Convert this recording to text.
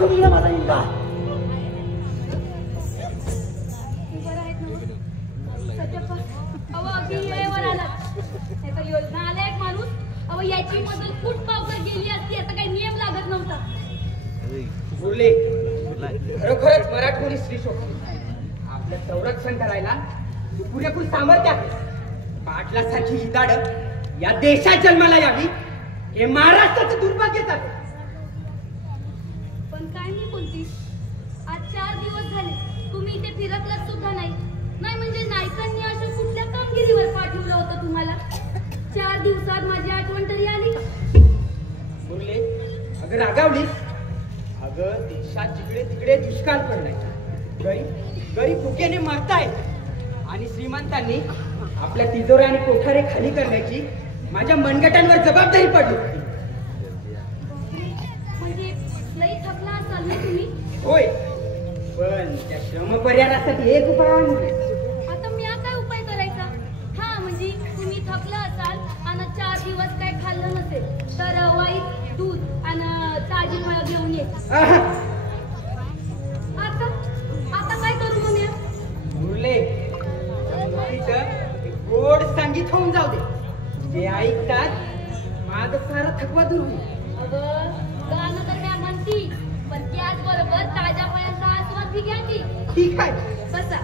तुम्ही माझा इंगा योजना आला एक माणूस अहो याची मदत फूट पावकर गेली असती आता काही नियम लागत नव्हता बोलले खरोखरच मराठमोळी स्त्री शोभते आपलं संरक्षण करायला पुरेपूर सामर्थ्य आहे पाटलासारखी ही दाड या देशात जन्माला यावी हे महाराष्ट्राचं दुर्भाग्यच आहे पण काय मी बोलती आज 4 दिवस झाले तुम्ही इथे फिरकलात सुद्धा नाही नाही म्हणजे नायकांनी अशा कुठल्या कामगिरीवर पाठवलं होतं तुम्हाला 4 दिवसात माझी आठवण तरी आली का बोलले अगं रागावलीस अगं देशात जिकडे तिकडे दुष्काळ पडलाय गरीब भुकेने मरतायत आणि श्रीमंतांनी आपल्या तिजोऱ्या आणि कोठारे खाली करण्याची माझ्या मनगटांवर जबाबदारी पडली म्हणजे लई थकला असाल ना तुम्ही होय पण त्या श्रम परिहारासाठी एक उपाय आहे आता मी काय उपाय करायचा हा म्हणजे तुम्ही थकला असाल आणि 4 दिवस काय खाल्लं नसेल तर वाईट दूध आणि ताजी फळं घेऊन ये आता काय करू मी मुरले गोड संगीत होऊन जाऊ दे ते ऐकतात माझं सारा थकवा दूर होईल अगं गाणं तर मी म्हणती पण त्याचबरोबर ताज्या फळांचा आस्वाद घ्या की ठीक आहे बसा